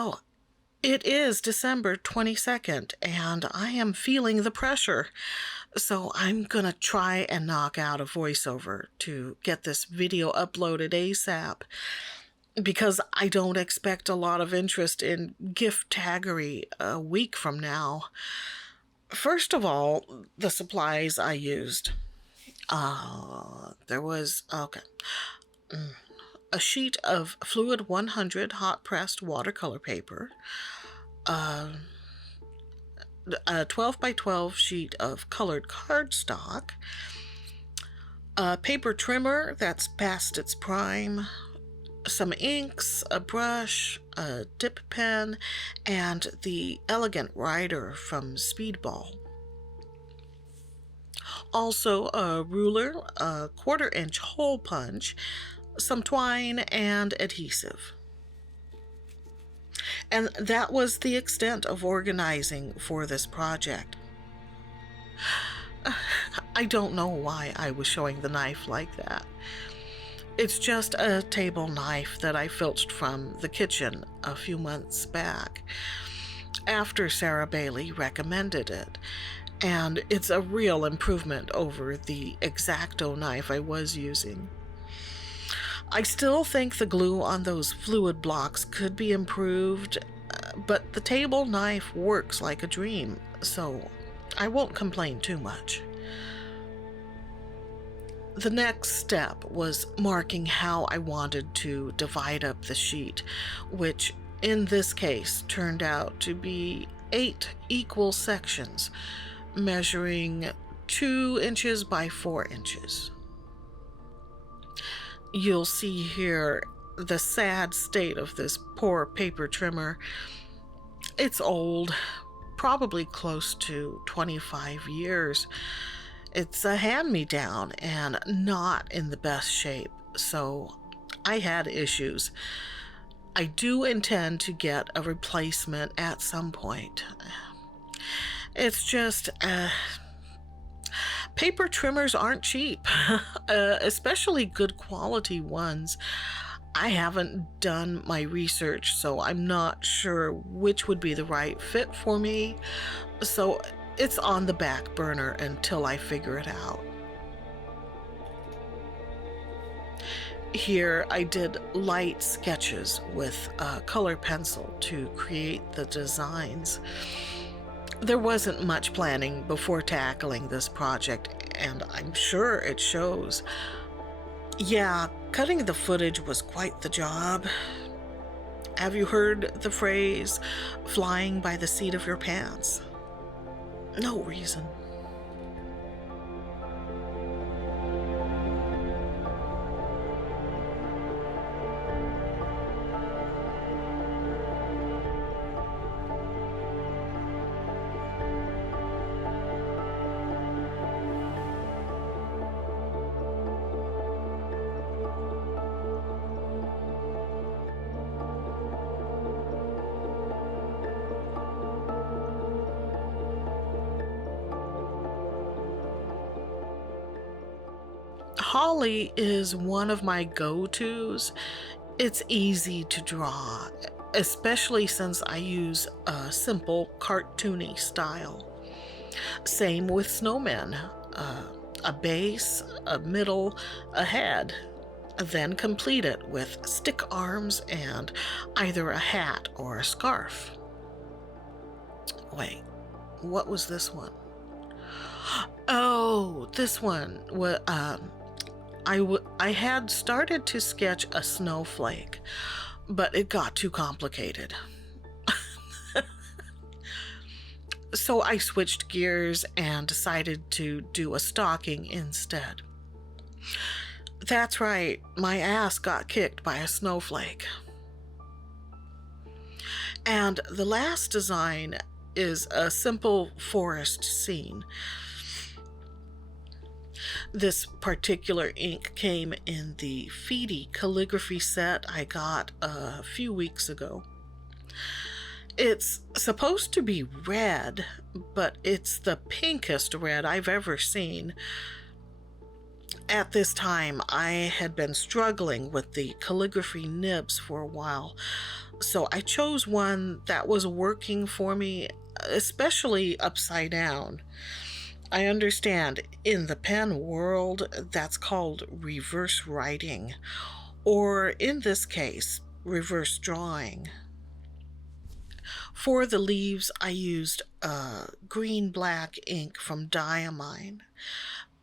Oh, it is December 22nd, and I am feeling the pressure. So I'm gonna try and knock out a voiceover to get this video uploaded ASAP, because I don't expect a lot of interest in gift taggery a week from now. First of all, the supplies I used. There was, okay, a sheet of Fluid 100 hot pressed watercolor paper, a 12 by 12 sheet of colored cardstock, a paper trimmer that's past its prime, some inks, a brush, a dip pen, and the elegant rider from Speedball. Also a ruler, a 1/4-inch hole punch, some twine, and adhesive. And that was the extent of organizing for this project. I don't know why I was showing the knife like that. It's just a table knife that I filched from the kitchen a few months back, after Sarah Bailey recommended it. And it's a real improvement over the X-Acto knife I was using. I still think the glue on those fluid blocks could be improved, but the table knife works like a dream, so I won't complain too much. The next step was marking how I wanted to divide up the sheet, which in this case turned out to be 8 equal sections, measuring 2 inches by 4 inches. You'll see here the sad state of this poor paper trimmer. It's old, probably close to 25 years. It's a hand-me-down and not in the best shape, so I had issues. I do intend to get a replacement at some point. It's just, paper trimmers aren't cheap, especially good quality ones. I haven't done my research, so I'm not sure which would be the right fit for me. So it's on the back burner until I figure it out. Here I did light sketches with a color pencil to create the designs. There wasn't much planning before tackling this project, and I'm sure it shows. Yeah, cutting the footage was quite the job. Have you heard the phrase, flying by the seat of your pants? No reason. Holly is one of my go-tos. It's easy to draw, especially since I use a simple cartoony style. Same with snowmen. A base, a middle, a head, then complete it with stick arms and either a hat or a scarf. Wait, what was this one? Oh, this one. I had started to sketch a snowflake, but it got too complicated. So I switched gears and decided to do a stocking instead. That's right, my ass got kicked by a snowflake. And the last design is a simple forest scene. This particular ink came in the Feedy calligraphy set I got a few weeks ago. It's supposed to be red, but it's the pinkest red I've ever seen. At this time, I had been struggling with the calligraphy nibs for a while, so I chose one that was working for me, especially upside down. I understand in the pen world that's called reverse writing, or in this case, reverse drawing. For the leaves, I used green-black ink from Diamine.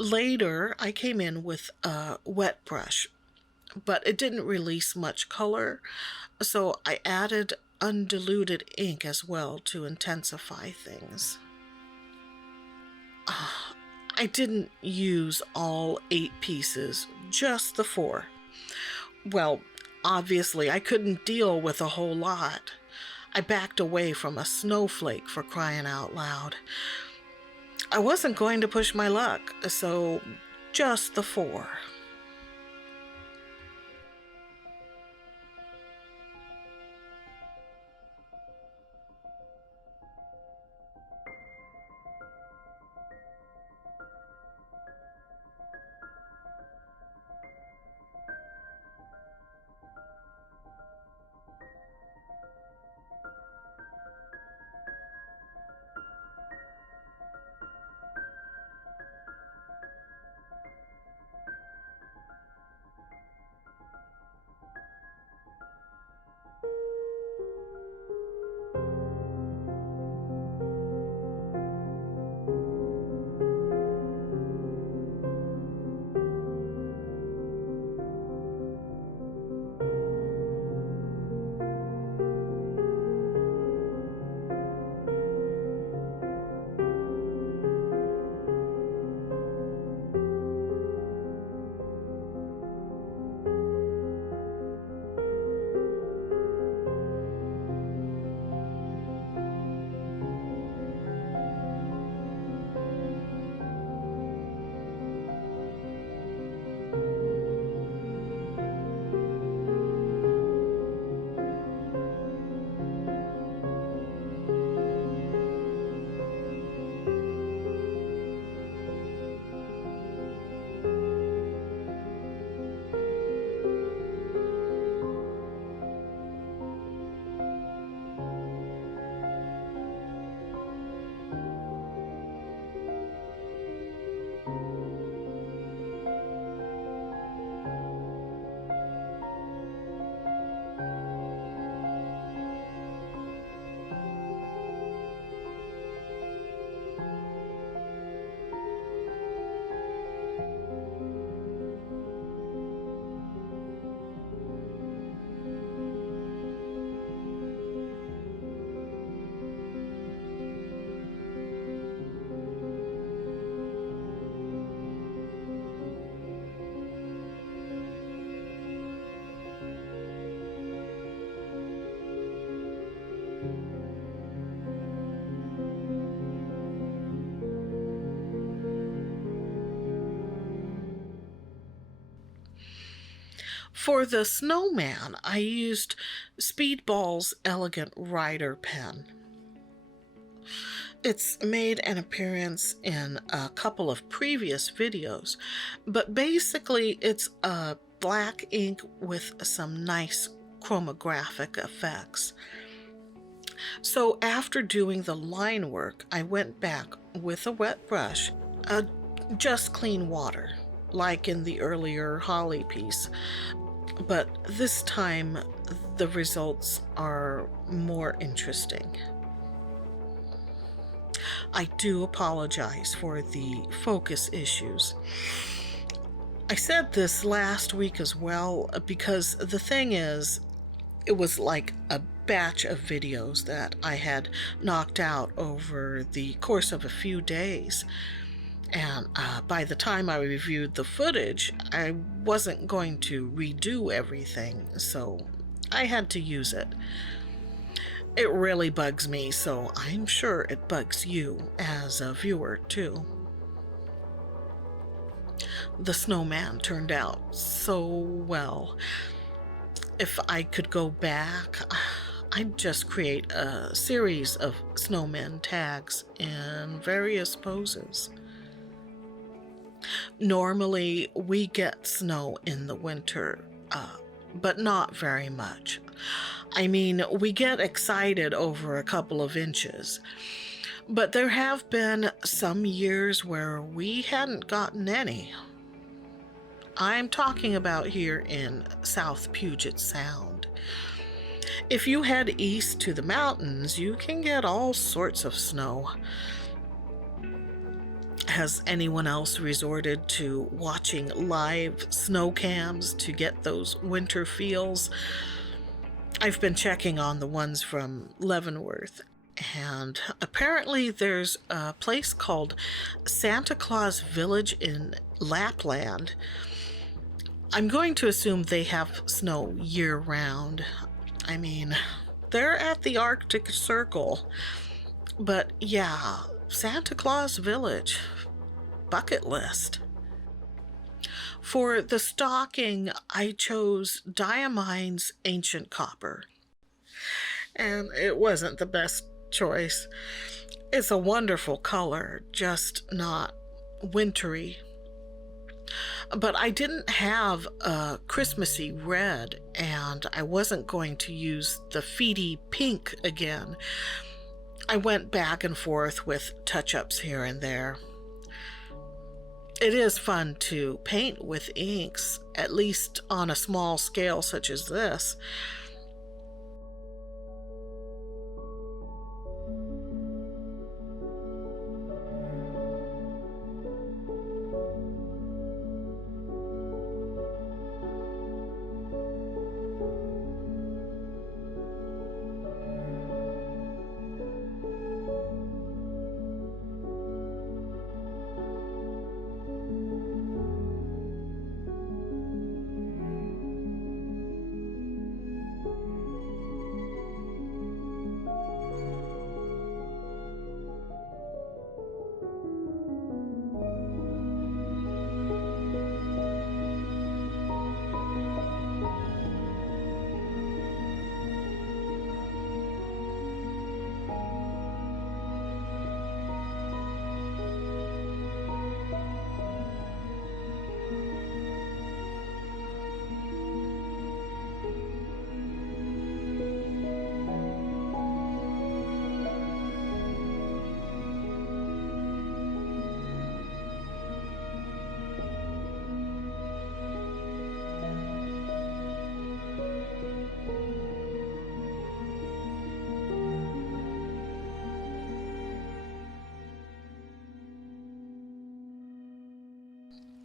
Later, I came in with a wet brush, but it didn't release much color, so I added undiluted ink as well to intensify things. I didn't use all 8 pieces, just the 4. Well, obviously, I couldn't deal with a whole lot. I backed away from a snowflake, for crying out loud. I wasn't going to push my luck, so just the 4. For the snowman, I used Speedball's Elegant Writer pen. It's made an appearance in a couple of previous videos, but basically it's a black ink with some nice chromographic effects. So after doing the line work, I went back with a wet brush, just clean water, like in the earlier Holly piece, but this time the results are more interesting. I do apologize for the focus issues. I said this last week as well, because the thing is, it was like a batch of videos that I had knocked out over the course of a few days. And by the time I reviewed the footage, I wasn't going to redo everything, so I had to use it. It really bugs me, so I'm sure it bugs you as a viewer too. The snowman turned out so well. If I could go back, I'd just create a series of snowman tags in various poses. Normally, we get snow in the winter, but not very much. I mean, we get excited over a couple of inches, but there have been some years where we hadn't gotten any. I'm talking about here in South Puget Sound. If you head east to the mountains, you can get all sorts of snow. Has anyone else resorted to watching live snow cams to get those winter feels? I've been checking on the ones from Leavenworth, and apparently there's a place called Santa Claus Village in Lapland. I'm going to assume they have snow year-round. I mean, they're at the Arctic Circle. But yeah, Santa Claus Village. Bucket list. For the stocking, I chose Diamine's Ancient Copper. And it wasn't the best choice. It's a wonderful color, just not wintry. But I didn't have a Christmassy red, and I wasn't going to use the feety pink again. I went back and forth with touch-ups here and there. It is fun to paint with inks, at least on a small scale such as this.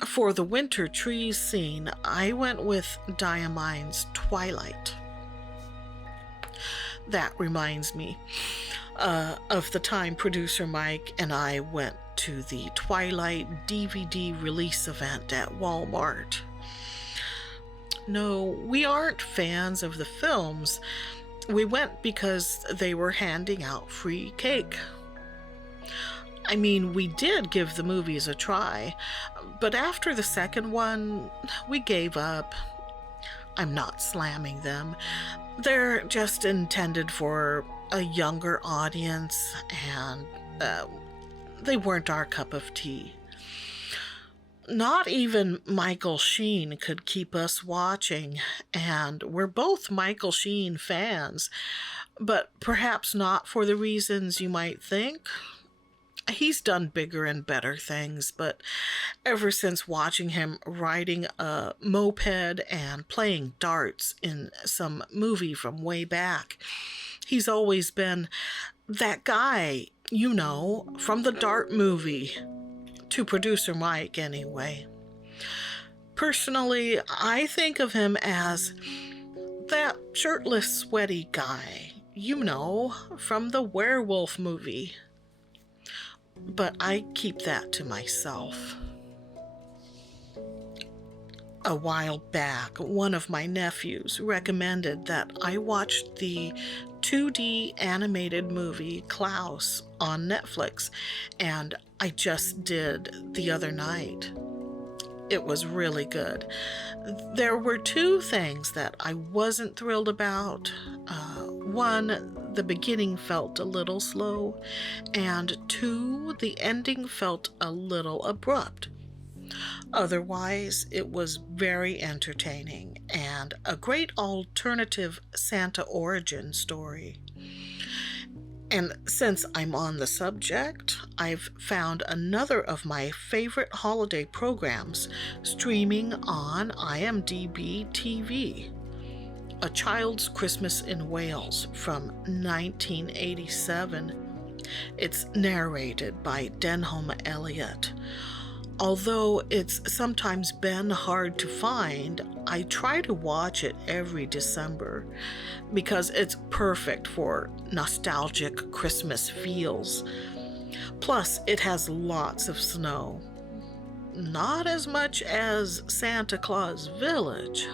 For the winter trees scene, I went with Diamine's Twilight. That reminds me of the time producer Mike and I went to the Twilight DVD release event at Walmart. No, we aren't fans of the films. We went because they were handing out free cake. I mean, we did give the movies a try, but after the second one, we gave up. I'm not slamming them. They're just intended for a younger audience, and they weren't our cup of tea. Not even Michael Sheen could keep us watching, and we're both Michael Sheen fans, but perhaps not for the reasons you might think. He's done bigger and better things, but ever since watching him riding a moped and playing darts in some movie from way back, he's always been that guy, you know, from the Dart movie, to producer Mike anyway. Personally, I think of him as that shirtless, sweaty guy, you know, from the werewolf movie. But I keep that to myself. A while back, one of my nephews recommended that I watch the 2D animated movie Klaus on Netflix, and I just did the other night. It was really good. There were two things that I wasn't thrilled about. One, the beginning felt a little slow, and two, the ending felt a little abrupt. Otherwise, it was very entertaining and a great alternative Santa origin story. And since I'm on the subject, I've found another of my favorite holiday programs streaming on IMDb TV. A Child's Christmas in Wales from 1987. It's narrated by Denholm Elliott. Although it's sometimes been hard to find, I try to watch it every December because it's perfect for nostalgic Christmas feels. Plus, it has lots of snow. Not as much as Santa Claus Village.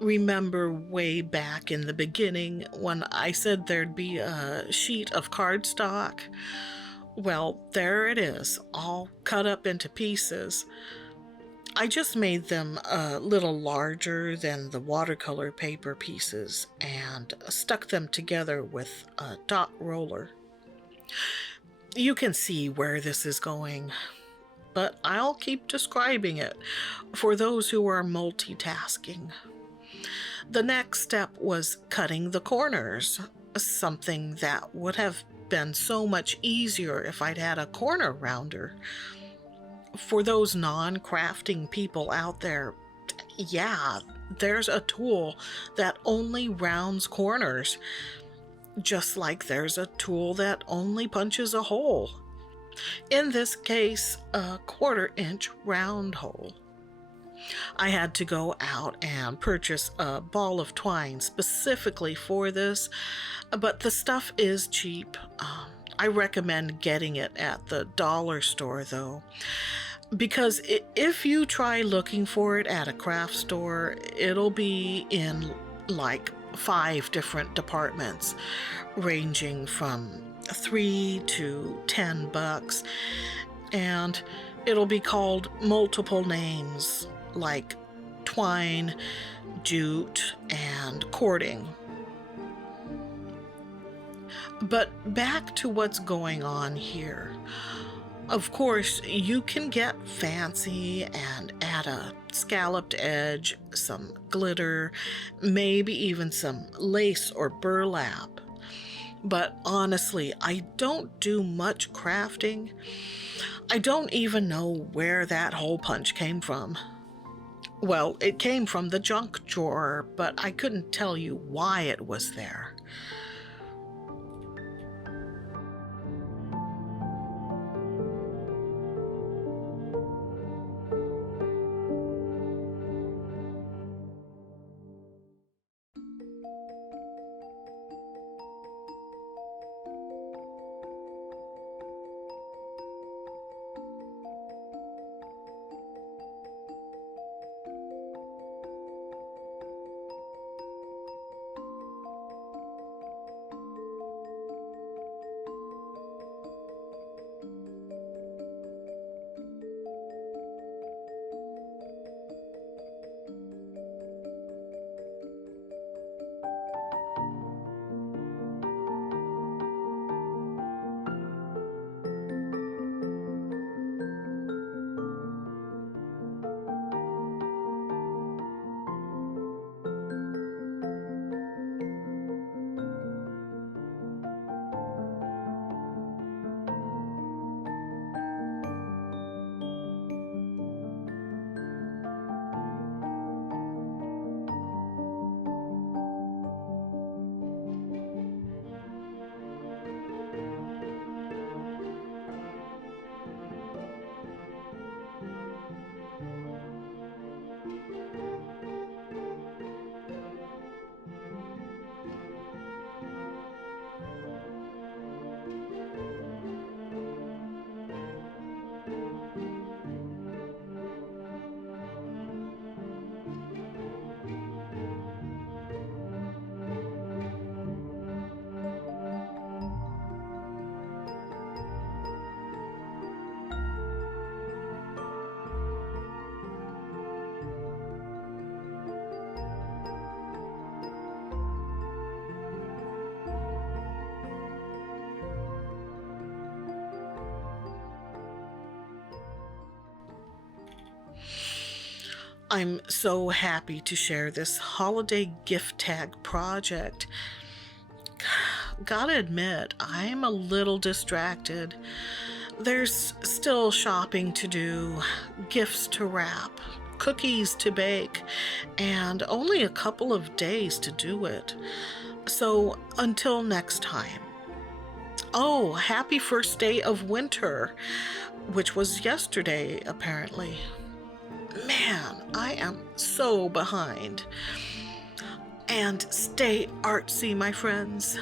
Remember way back in the beginning when I said there'd be a sheet of cardstock? Well, there it is, all cut up into pieces. I just made them a little larger than the watercolor paper pieces and stuck them together with a dot roller. You can see where this is going, but I'll keep describing it for those who are multitasking. The next step was cutting the corners, something that would have been so much easier if I'd had a corner rounder. For those non-crafting people out there, yeah, there's a tool that only rounds corners, just like there's a tool that only punches a hole. In this case, a 1/4-inch round hole. I had to go out and purchase a ball of twine specifically for this, but the stuff is cheap. I recommend getting it at the dollar store though, because if you try looking for it at a craft store, it'll be in like 5 different departments, ranging from $3 to $10, and it'll be called multiple names like twine, jute, and cording. But back to what's going on here. Of course, you can get fancy and add a scalloped edge, some glitter, maybe even some lace or burlap. But honestly, I don't do much crafting. I don't even know where that hole punch came from. Well, it came from the junk drawer, but I couldn't tell you why it was there. I'm so happy to share this holiday gift tag project. Gotta admit, I'm a little distracted. There's still shopping to do, gifts to wrap, cookies to bake, and only a couple of days to do it. So until next time. Oh, happy first day of winter, which was yesterday, apparently. Man, I am so behind. And stay artsy, my friends.